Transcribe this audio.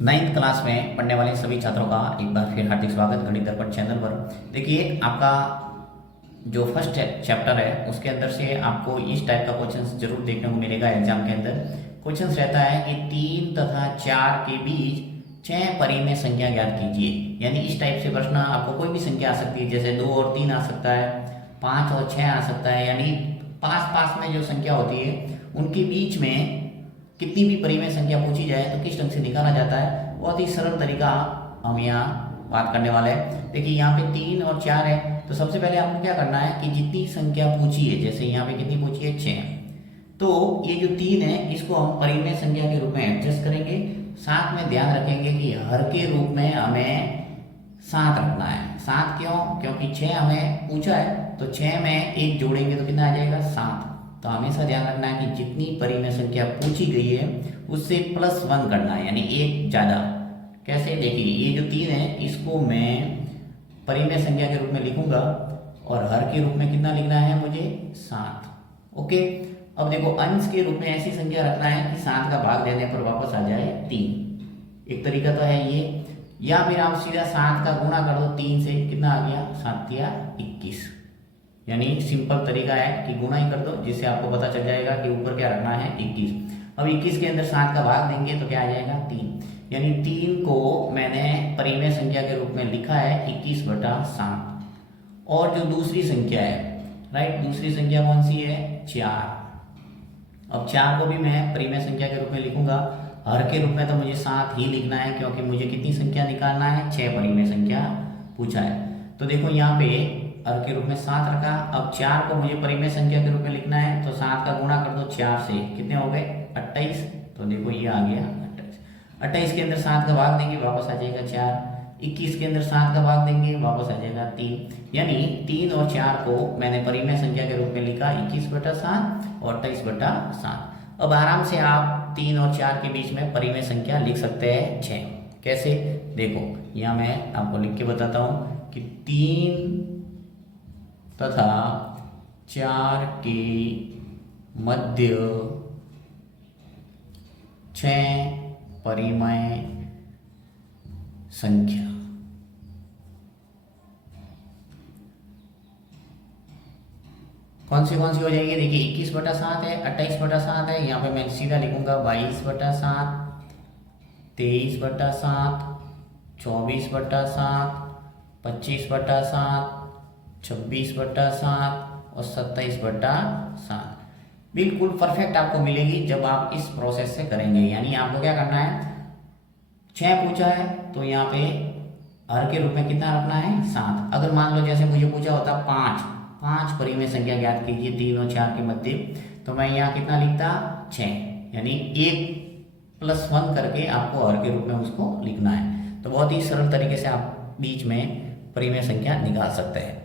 Ninth class में पढ़ने वाले सभी छात्रों का एक बार फिर हार्दिक स्वागत गणित दर्पण चैनल पर। देखिए, आपका जो फर्स्ट चैप्टर है उसके अंदर से आपको इस टाइप का क्वेश्चन जरूर देखने को मिलेगा। एग्जाम के अंदर क्वेश्चन रहता है कि 3 तथा 4 के बीच 6 परिमेय संख्या ज्ञात कीजिए। यानी इस टाइप से प्रश्न आपको कोई भी संख्या आ सकती है, जैसे 2 और 3 आ सकता है, 5 और 6 आ सकता है। यानी पास पास में जो संख्या होती है उनके बीच में कितनी भी परिमेय संख्या पूछी जाए तो किस ढंग से निकाला जाता है, बहुत ही सरल तरीका हम यहाँ बात करने वाले हैं। देखिए, यहाँ पे 3 और 4 है, तो सबसे पहले आपको क्या करना है कि जितनी संख्या पूछी है, जैसे यहाँ पे कितनी पूछी है 6, तो ये जो 3 है इसको हम परिमेय संख्या के रूप में एडजस्ट करेंगे। साथ में ध्यान रखेंगे कि हर के रूप में हमें 7 रखना है। 7 क्यों? क्योंकि 6 हमें पूछा है, तो 6 में 1 जोड़ेंगे तो कितना आ जाएगा 7। तो हमेशा ध्यान रखना है कि जितनी परिमेय संख्या पूछी गई है उससे +1 करना है, यानी 1 ज़्यादा। कैसे? देखिए, ये जो 3 है इसको मैं परिमेय संख्या के रूप में लिखूंगा और हर के रूप में कितना लिखना है मुझे 7। ओके, अब देखो, अंश के रूप में ऐसी संख्या रखना है कि 7 का भाग देने पर वापस आ जाए 3। एक तरीका तो है ये, या फिर आप सीधा 7 का गुणा कर दो 3 से, कितना आ गया 7 या 21। यानी सिंपल तरीका है कि गुणा ही कर दो, जिससे आपको पता चल जाएगा कि ऊपर क्या रखना है 21। अब 21 के अंदर 7 का भाग देंगे तो क्या आ जाएगा 3। यानी 3 को मैंने परिमेय संख्या के रूप में लिखा है 21/7। और जो दूसरी संख्या है, राइट, दूसरी संख्या कौन सी है 4। अब 4 को भी मैं परिमेय संख्या के रूप में लिखूंगा। हर के रूप में तो मुझे 7 ही लिखना है, क्योंकि मुझे कितनी संख्या निकालना है 6 परिमेय संख्या पूछा है। तो देखो, यहाँ पे हर के रूप में 7 रखा। अब 4 को मुझे परिमेय संख्या के रूप में लिखना है, तो 7 का गुणा कर दो 4 से, कितने हो गए 28। तो देखो ये आ गया 28। 28 के अंदर 7 का भाग देंगे वापस आ जाएगा 4। 21 के अंदर 7 का भाग देंगे वापस आ जाएगा 3। यानी 3 और 4 को मैंने परिमेय संख्या के रूप में लिखा 21/7 और 28/7। अब आराम से आप 3 और 4 के बीच में परिमेय संख्या लिख सकते हैं 6। कैसे? देखो, यहाँ मैं आपको लिख के बताता हूँ कि 3 तथा 4 के मध्य 6 परिमेय संख्या। कौन सी हो जाएगी? देखिए, 21/7 है, 28/7 है, यहाँ पे मैं सीधा लिखूंगा 22/7, 23/7, 24/7, 25/7, 26/7 और 27/7। बिल्कुल परफेक्ट आपको मिलेगी जब आप इस प्रोसेस से करेंगे। यानी आपको क्या करना है, 6 पूछा है तो यहाँ पे हर के रूप में कितना रखना है 7। अगर मान लो जैसे मुझे पूछा होता 5 परिमेय संख्या ज्ञात कीजिए 3 और 4 के मध्य, तो मैं यहाँ कितना लिखता 6। यानी 1+1 करके आपको हर के रूप में उसको लिखना है। तो बहुत ही सरल तरीके से आप बीच में परिमेय संख्या निकाल सकते हैं।